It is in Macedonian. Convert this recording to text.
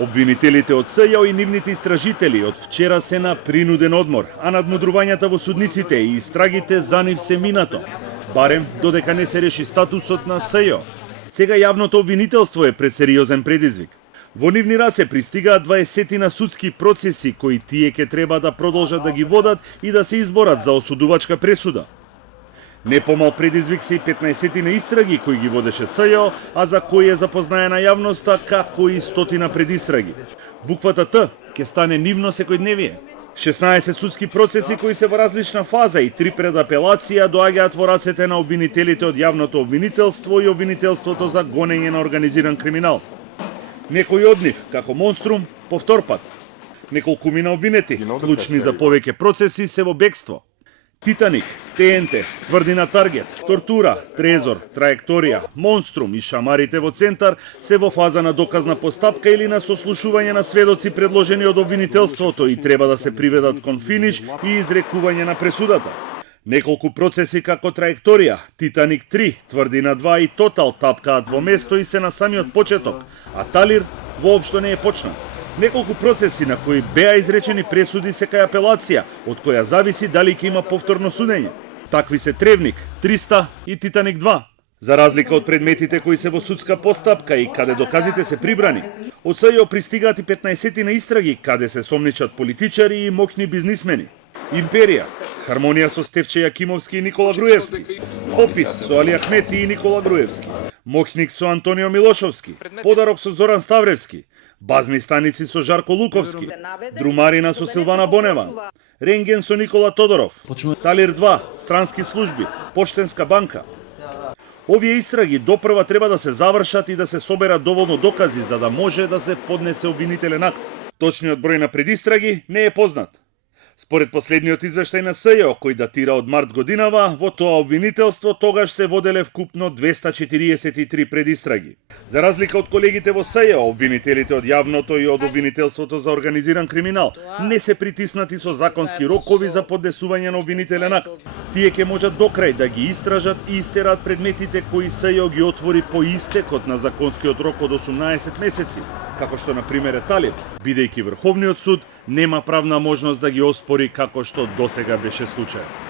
Обвинителите од СЈО и нивните истражители од вчера се на принуден одмор, а надмудрувањата во судниците и истрагите за нив се минато. Барем додека не се реши статусот на СЈО. Сега јавното обвинителство е пред сериозен предизвик. Во нивни раце пристигаат 20 на судски процеси кои тие ќе треба да продолжат да ги водат и да се изборат за осудувачка пресуда. Не помал предизвик се и 15 на истраги кои ги водеше СЈО, а за кои е запознаена јавноста, како и 100 предистраги. Буквата Т ќе стане нивно секојдневие. 16 судски процеси кои се во различна фаза и 3 пред апелација доаѓаат во рацете на обвинителите од јавното обвинителство и обвинителството за гонење на организиран криминал. Некои од нив, како Монструм, по втор пат. Неколкумина обвинети, клучни за повеќе процеси, се во бегство. Титаник, ТНТ, Тврдина Таргет, Тортура, Трезор, Траекторија, Монструм и Шамарите во Центар се во фаза на доказна постапка или на сослушување на сведоци предложени од обвинителството и треба да се приведат кон финиш и изрекување на пресудата. Неколку процеси како Траекторија, Титаник 3, Тврдина 2 и Тотал тапкаат во место и се на самиот почеток, а Талир воопшто не е почнат. Неколку процеси на кои беа изречени пресуди се кај апелација, од која зависи дали ќе има повторно судење. Такви се Тревник, 300 и Титаник 2. За разлика од предметите кои се во судска постапка и каде доказите се прибрани, од СЈО пристигаат и 15 на истраги каде се сомничат политичари и моќни бизнисмени. Империја, хармонија со Стефче Јакимовски и Никола Груевски, Опис со Али Ахмети и Никола Груевски, Моќник со Антонио Милошовски, Подарок со Зоран Ставревски, Базни станици со Жарко Луковски, Друмарина со Силвана Бонева, Ренген со Никола Тодоров, Талир 2, странски служби, Поштенска банка. Овие истраги допрва треба да се завршат и да се соберат доволно докази за да може да се поднесе обвинителен акт. Точниот број на предистраги не е познат. Според последниот извештај на СЈО, кој датира од март годинава, во тоа обвинителство тогаш се воделе вкупно 243 предистраги. За разлика од колегите во СЈО, обвинителите од јавното и од обвинителството за организиран криминал не се притиснати со законски рокови за поднесување на обвинителен акт. Тие ќе можат до крај да ги истражат и истераат предметите кои СЈО ги отвори по истекот на законскиот рок од 18 месеци, како што на пример е Талир, бидејќи Врховниот суд нема правна можност да ги оспори како што досега беше случај.